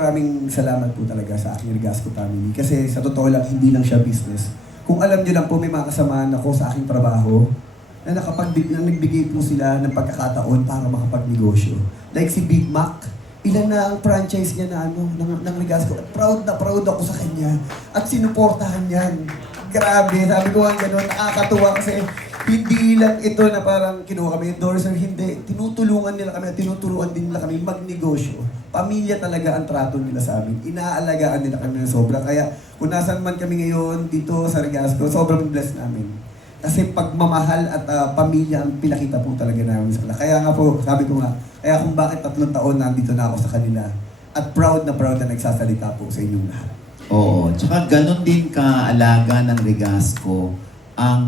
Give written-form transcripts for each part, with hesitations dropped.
maraming salamat po talaga sa aking Regasco family. Kasi sa totoo lang, hindi lang siya business. Kung alam niyo lang po, may mga kasamaan ako sa aking trabaho na nagbigay po sila ng pagkakataon para makapagnegosyo. Like si Big Mac, ilan na ang franchise niya na ng Regasco. At proud na proud ako sa kanya. At sinuportahan yan. Grabe, sabi ko nga gano'n, nakakatuwa kasi hindi lang ito na parang kinuha kami endorser, hindi. Tinutulungan nila kami at tinuturuan din nila kami magnegosyo. Pamilya talaga ang trato nila sa amin. Inaalagaan nila kami ng sobra. Kaya kung nasan man kami ngayon dito sa Regasco, sobrang blessed namin. Kasi pagmamahal at pamilya ang pinakita po talaga namin sa kanila. Kaya nga po, sabi ko nga, kaya kung bakit 3 taon nandito na ako sa kanila. At proud na nagsasalita po sa inyong lahat. Oo, tsaka ganun din kaalaga ng Regasco ang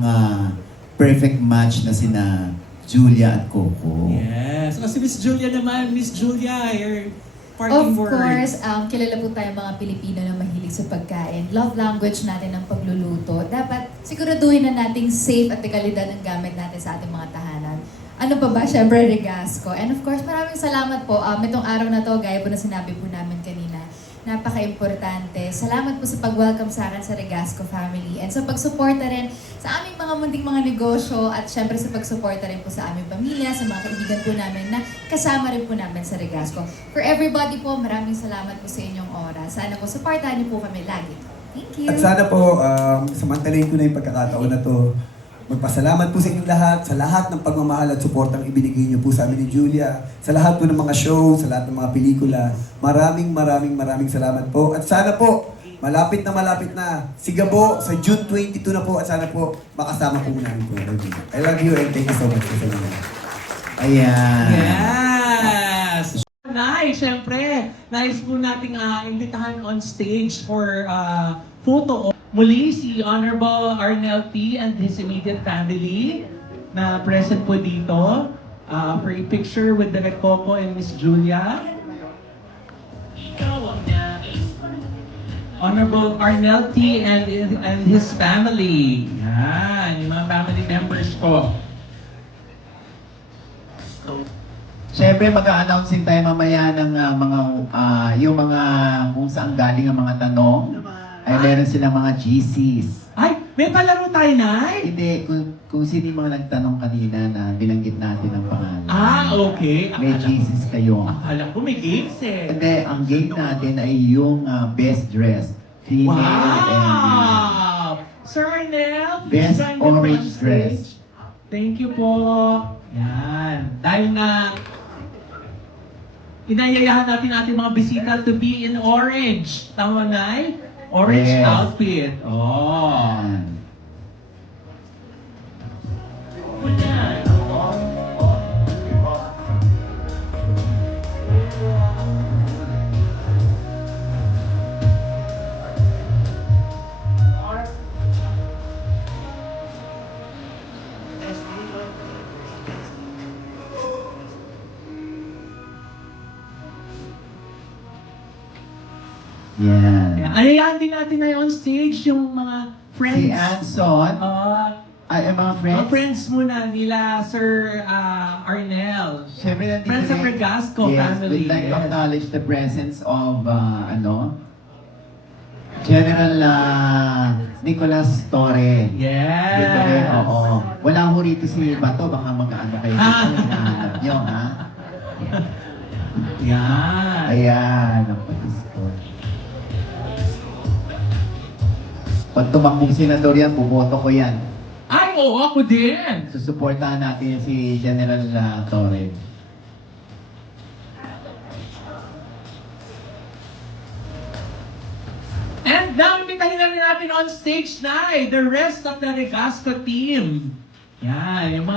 perfect match na sina Julia at Coco. Yes. O si Miss Julia naman, Miss Julia, your parting Of word. course, kilala po tayo mga Pilipino na mahilig sa pagkain. Love language natin ang pagluluto. Dapat siguraduhin na nating safe at kalidad ang gamit natin sa ating mga tahanan. Ano pa ba? Siyempre, Regasco. And of course, maraming salamat po. Itong araw na to, gaya po na sinabi po namin kanina, napaka-importante. Salamat po sa pag-welcome sa akin sa Regasco family and sa pagsuporta rin sa aming mga munting mga negosyo at syempre sa pagsuporta rin po sa aming pamilya, sa mga kaibigan po namin na kasama rin po namin sa Regasco. For everybody po, maraming salamat po sa inyong oras. Sana po, supportahan niyo po kami lagi. Thank you! At sana po, samantalayin ko na yung pagkakataon na to. Magpasalamat po sa inyong lahat, sa lahat ng pagmamahal at suportang ibinigay niyo po sa amin ni Julia, sa lahat po ng mga show, sa lahat ng mga pelikula. Maraming salamat po. At sana po, malapit na si Gabo sa June 22 na po at sana po makasama po namin po. I love you and thank you so much po sa inyo. Ayan. Yes! Nice, syempre. Nice po nating imbitahan on stage for photo. Muli si Honorable Arnel P. and his immediate family na present po dito for a picture with Direk Coco and Miss Julia. Honorable Arnel T. and his family. Yan, yung mga family members po. Siyempre, mag-a-announcing tayo mamaya ng yung mga kung saan galing ang mga tanong. Ay, meron silang mga GCs. Ay, may palaro tayo, Nay? Hindi, kung sino yung mga nagtanong kanina na binanggit natin ang pangalan. Okay. May GCs kayo. Akala ko may games eh. Hindi, ang game natin ay yung best dress. Female and Wow! Sir Arnel, best join the orange front dress. stage. Thank you po. Yan. Dahil na inayayahan natin ating mga bisita to be in orange. Tama, Nay? Orange Yes. outfit. Oh. Yan. Ayayahan din natin na on stage yung mga friends. Si Anson, ay ang mga friends. Mga friends muna nila Sir Arnel. Siyempre nandito Friends of rin. Regasco Yes, family. we'd like to Yes. acknowledge the presence of, General Nicolas Torre. Yes. Dito rin, oo. Wala ho rito si Bato, baka mag-ano kayo dito. Hinahanap nyo, ha? Yan. Ayan, ang patisko. Pag tumakbong senador yan, bumoto ko yan. Ay, oo, ako din. Susuportahan natin si General Torre. And now, imbitahin na rin natin on stage na the rest of the Regasco team. Yan, yung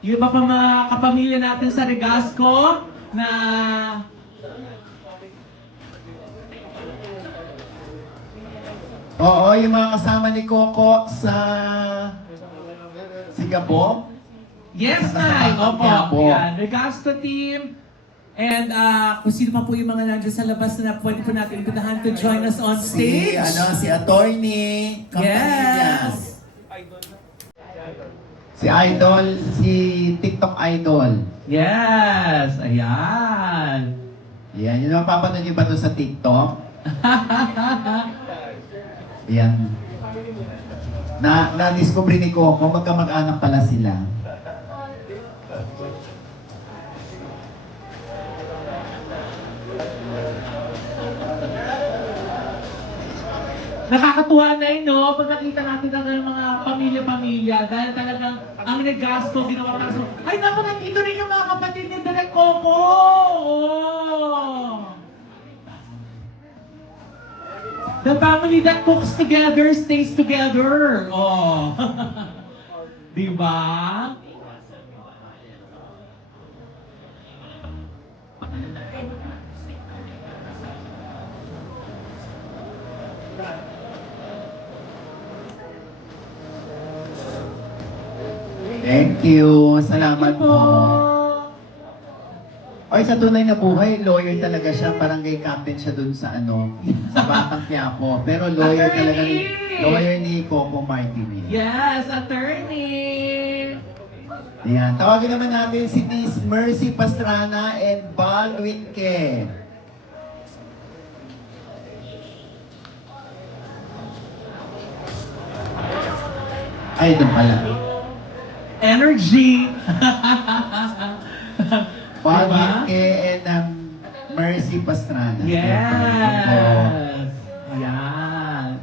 iba pa mga kapamilya natin sa Regasco na Oo, yung mga kasama ni Coco sa Singapore. yes na, opo. Opo. Yan, Regasco team. And kung sino pa po yung mga nandiyan sa labas na pwede po natin imbitahan to join us on stage. Si attorney, Yes. Si Idol, si TikTok Idol. Yes, ayan. Yan, yun mapapanood niyo ba ito sa TikTok? Yan. Na-discover ni Coco, magkamag-anak pala sila. Nakakatuwa na yun, no? Pag nakita natin ang mga pamilya-pamilya, dahil talagang ang Legasco, ginawa kaso, ay naku, nandito rin yung mga kapatid ni Direk Coco! Oh! The family that cooks together stays together. Oh. Diba? Thank you. Salamat po. Oy, sa tunay na buhay, lawyer talaga siya. Parang kay captain siya dun sa sa Batang Quiapo. Pero lawyer talaga lawyer ni Coco Martinez. Yes, attorney! Ayan. Tawagin naman natin si Miss Mercy Pastrana and Val Winke. Ay, doon pala. Energy! Val Diba? Winke and Mercy Pastrana. Yes! Yan!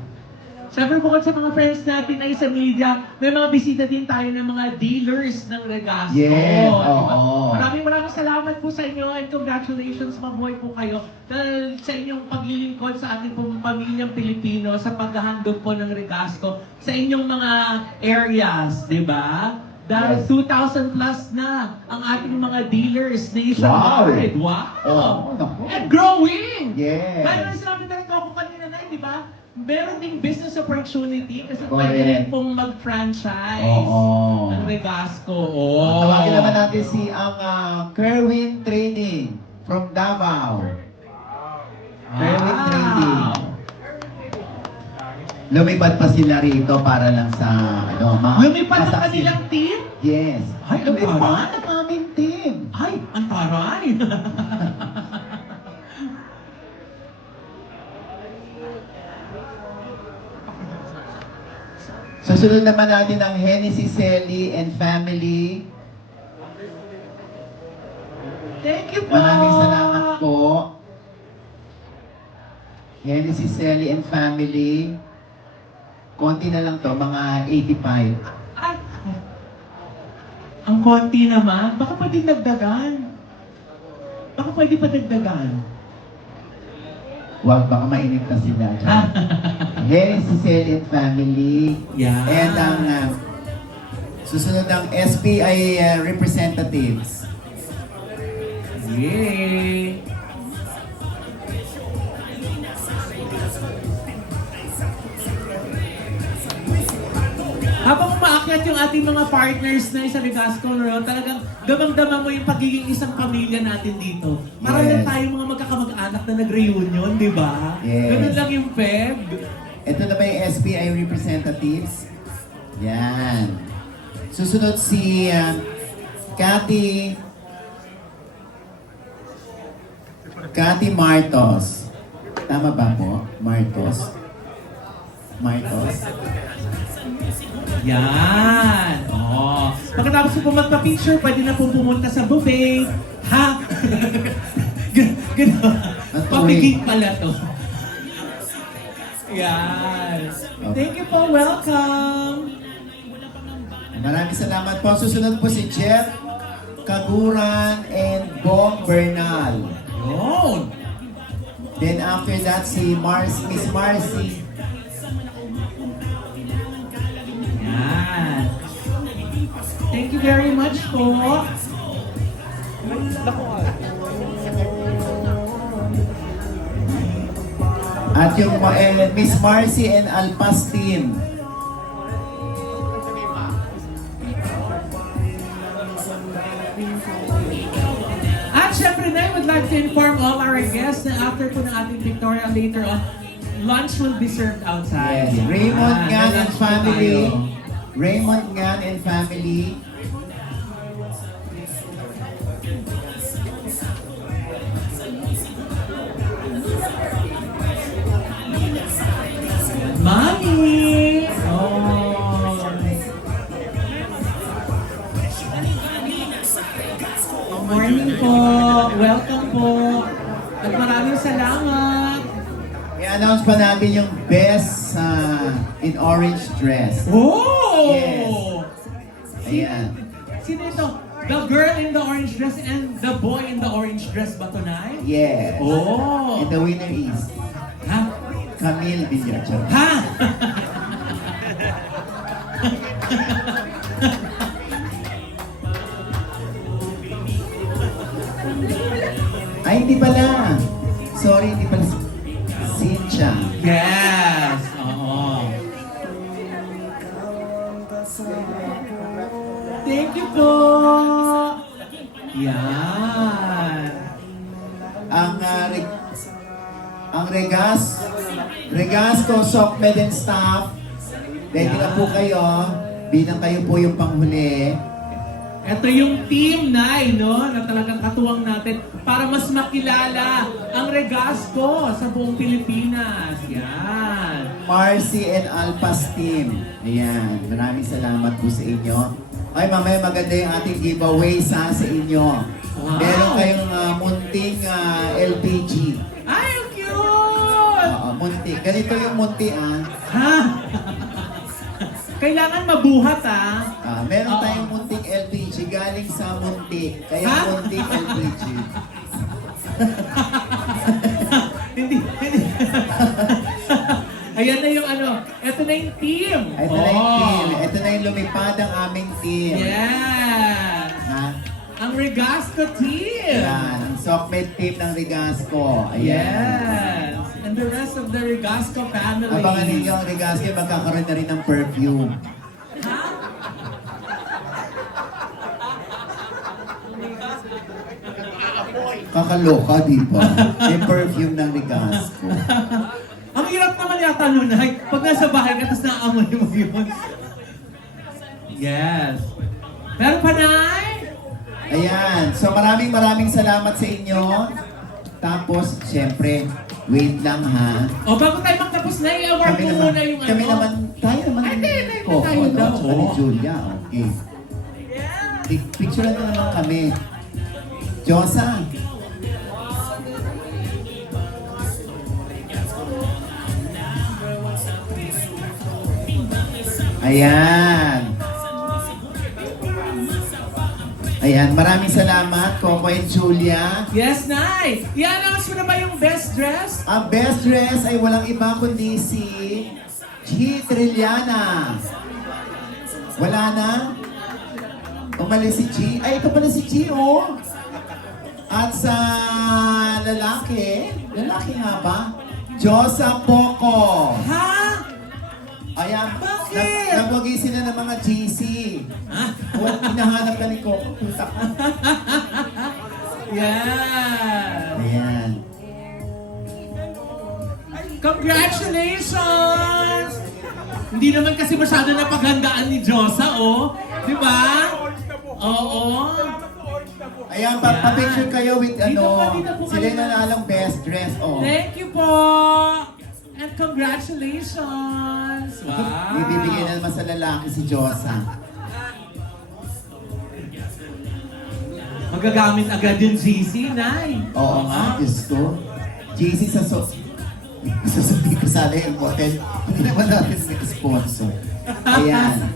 Siyempre bukod sa mga friends natin na sa media, may mga bisita din tayo ng mga dealers ng Legasco. Yes, Diba? oo. Maraming salamat po sa inyo and congratulations, mabuhay po kayo dahil sa inyong paglilingkod sa ating pong pamilyang Pilipino sa paghahandog po ng Legasco sa inyong mga areas, di ba? Dahil Yes. 2,000 plus na ang ating mga dealers nationwide. Wow! Oh, naku. And growing! Yes. Dahil na sinabi talaga ako kanina na, di ba? Meron ding business opportunity kasi Correct. pwede rin pong mag-franchise Oo. ng Legasco. Oh. Tawagin naman natin si Kerwin Trading from Davao. Kerwin Trading. Lumipad pa sila rito para lang sa mga Lumipad ang masaksi. kanilang team? Yes. Ay, ang Lumipad taray. ang aming team. Ay, ang taray! Susunod naman natin ang Hennessy Selly and Family. Thank you po! Maraming salamat po. Hennessy Selly and Family. Konti na lang to, mga 85. Ay, ang konti naman. Baka pwede dagdagan. Baka pwede pa dagdagan. Huwag, baka mainit na sila. Hennessy Selly and Family. Yeah. And ang susunod ang SPI representatives. Yay! Habang umaakyat yung ating mga partners na sa Legasco, no, talagang damang-dama mo yung pagiging isang pamilya natin dito. Marami Yes. tayong mga magkakamag-anak na nag-reunion, di ba? Yes. Ganun lang yung Feb. Ito na ba yung SPI representatives? Yan. Susunod si Cathy Martos. Tama ba po? Martos? Yan! Oh. Pagkatapos po magpa-picture, pwede na po pumunta sa buffet. Ha? Gano'n. Papigit pala to. Yan. Thank you po. Welcome. Maraming salamat po. Susunod po si Jeff Kaguran and Bong Bernal. Yun. Then after that, si Miss Marcy. Yan. Thank you very much po. At yung Miss Marcy and Alpas team. At syempre na, I would like to inform all our guests na after po ng ating Victoria later on, lunch will be served outside. Yes. Raymond Yan. Gan and Lunch po family. tayo. Raymond Gan and family. Welcome po. At maraming salamat. I-announce pa natin yung best in orange dress. Oh! Yes. Ayan. Sino ito? The girl in the orange dress and the boy in the orange dress ba tonight? Yes. Oh! And the winner is Ha? Camille Villacho. Ha? Ay, hindi pala. Sorry, hindi pala. Cynthia. Yes! Oo. Thank you po! Yan! Ang Regasco, Sokmed and staff. Ready na po kayo. Bilang kayo po yung panghuli. Ito yung team, Nay, no? Na talagang katuwang natin para mas makilala ang Regasco sa buong Pilipinas. Yan. Marcy and Alpas team. Ayan. Maraming salamat po sa inyo. Ay, mamaya maganda yung ating giveaway sa inyo. Wow. Meron kayong munting LPG. Ay, ang cute! Oo, munti. Ganito yung munti, Ha? Kailangan mabuhat, meron Oo. tayong munting LPG galing sa munti. Kaya Ha? munting LPG. Hindi. Ayan na yung ano. Ito na yung team. Ito na yung Oh. team. Ito na yung lumipad ang aming team. Yes. Ha? Ang Regasco team. Ayan. Ang Sokmed team ng Regasco. Ayan. Yes. And the rest of the Regasco family. Abangan ninyo ang Regasco, magkakaroon na rin ng perfume. Ha? Kakaloka, di ba? May perfume ng Regasco. Ang hirap naman yata nun, Nay. Pag nasa bahay ka, tapos naamoy mo yun. Yes. Meron pa, Nay? Ayan. So maraming salamat sa inyo. Tapos, syempre, wait lang ha. O, bago tayo magtapos na, i-award mo muna yung kami ano. naman, tayo naman. Ay, hindi, Coco, tayo no? daw. Tsaka ni Julia, okay. Picture na naman kami. Josa. Ayan. Ayan, maraming salamat, Coco and Julia. Yes, Nay! I-announce mo na ba yung best dress? Ang best dress ay walang iba kundi si G. Trilliana. Wala na? Umalis si G. Ay, ito pala si G, oh. At sa lalaki nga ba? Josa Poco. Ha? Ayan, Bakit? nagwagi sila ng mga GC. Hinahanap ka ni Coco. Punta ka. Yes! Ayan. Congratulations! Hindi naman kasi masyado napaghandaan ni Josa, oh. Di ba? Oo. Ayan, pa-picture kayo with Dito ano, po sila kayo. yung nanalong best dress, oh. Thank you po! And congratulations! Wow! Ibibigay na naman sa lalaki si Josa. Magagamit agad yung GC, Nay. Oo nga, Diyos ko. JC sa sasabihin ko sana yung hotel. Hindi naman natin sponsor. Ayan.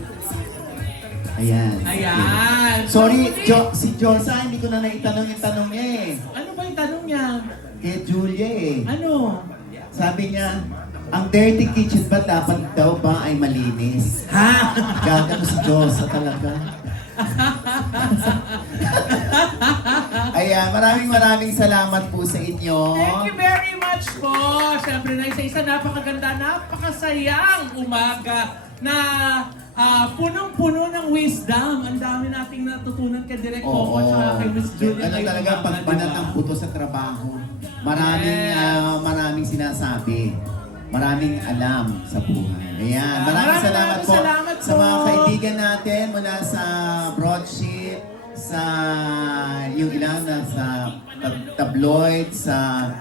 Ayan. Ayan. Sorry, si Josa, hindi ko na naitanong yung tanong niya eh. Ano ba yung tanong niya? Kay Julia eh. Ano? Sabi niya, ang dirty kitchen ba dapat daw ba ay malinis? Ha? Gagano si Josa talaga. Ayan, maraming salamat po sa inyo. Thank you very much po. Siyempre na isa napakaganda, napakasayang umaga na punong-puno ng wisdom. Ang dami nating natutunan kay Direk Coco at saka kay Miss Julia. Ano talaga pagbanat ng puto sa trabaho. Maraming sinasabi. Maraming alam sa buhay. Ayan. Maraming salamat po sa mga kaibigan natin mula sa broadsheet, sa yung ilan na sa tabloid, sa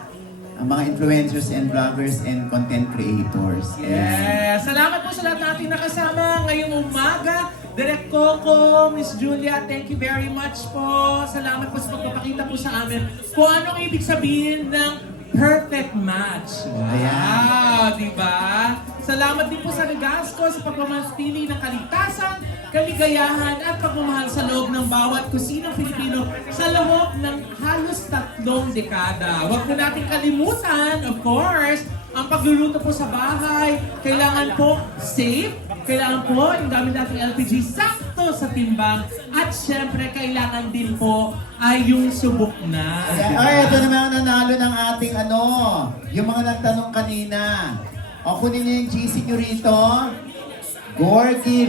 mga influencers and vloggers and content creators. Yes! Salamat po sa lahat nating nakasama ngayong umaga. Direk Coco, Miss Julia, thank you very much po. Salamat po sa pagpapakita po sa amin kung anong ibig sabihin ng perfect match. Wow, di ba? Salamat din po sa Regasco sa pagmamanatili ng kaligtasan, kaligayahan at pagmamahal sa loob ng bawat kusinang Pilipino sa loob ng halos 3 dekada. Huwag po natin kalimutan, of course, ang pagluluto po sa bahay. Kailangan po safe, kailangan po yung gamit nating LPG sakto sa timbang, at syempre kailangan din po ay yung subok na. Ay, ito naman ang nanalo ng ating yung mga nagtanong kanina. O, kunin niyo yung GC nyo rito. Gorgie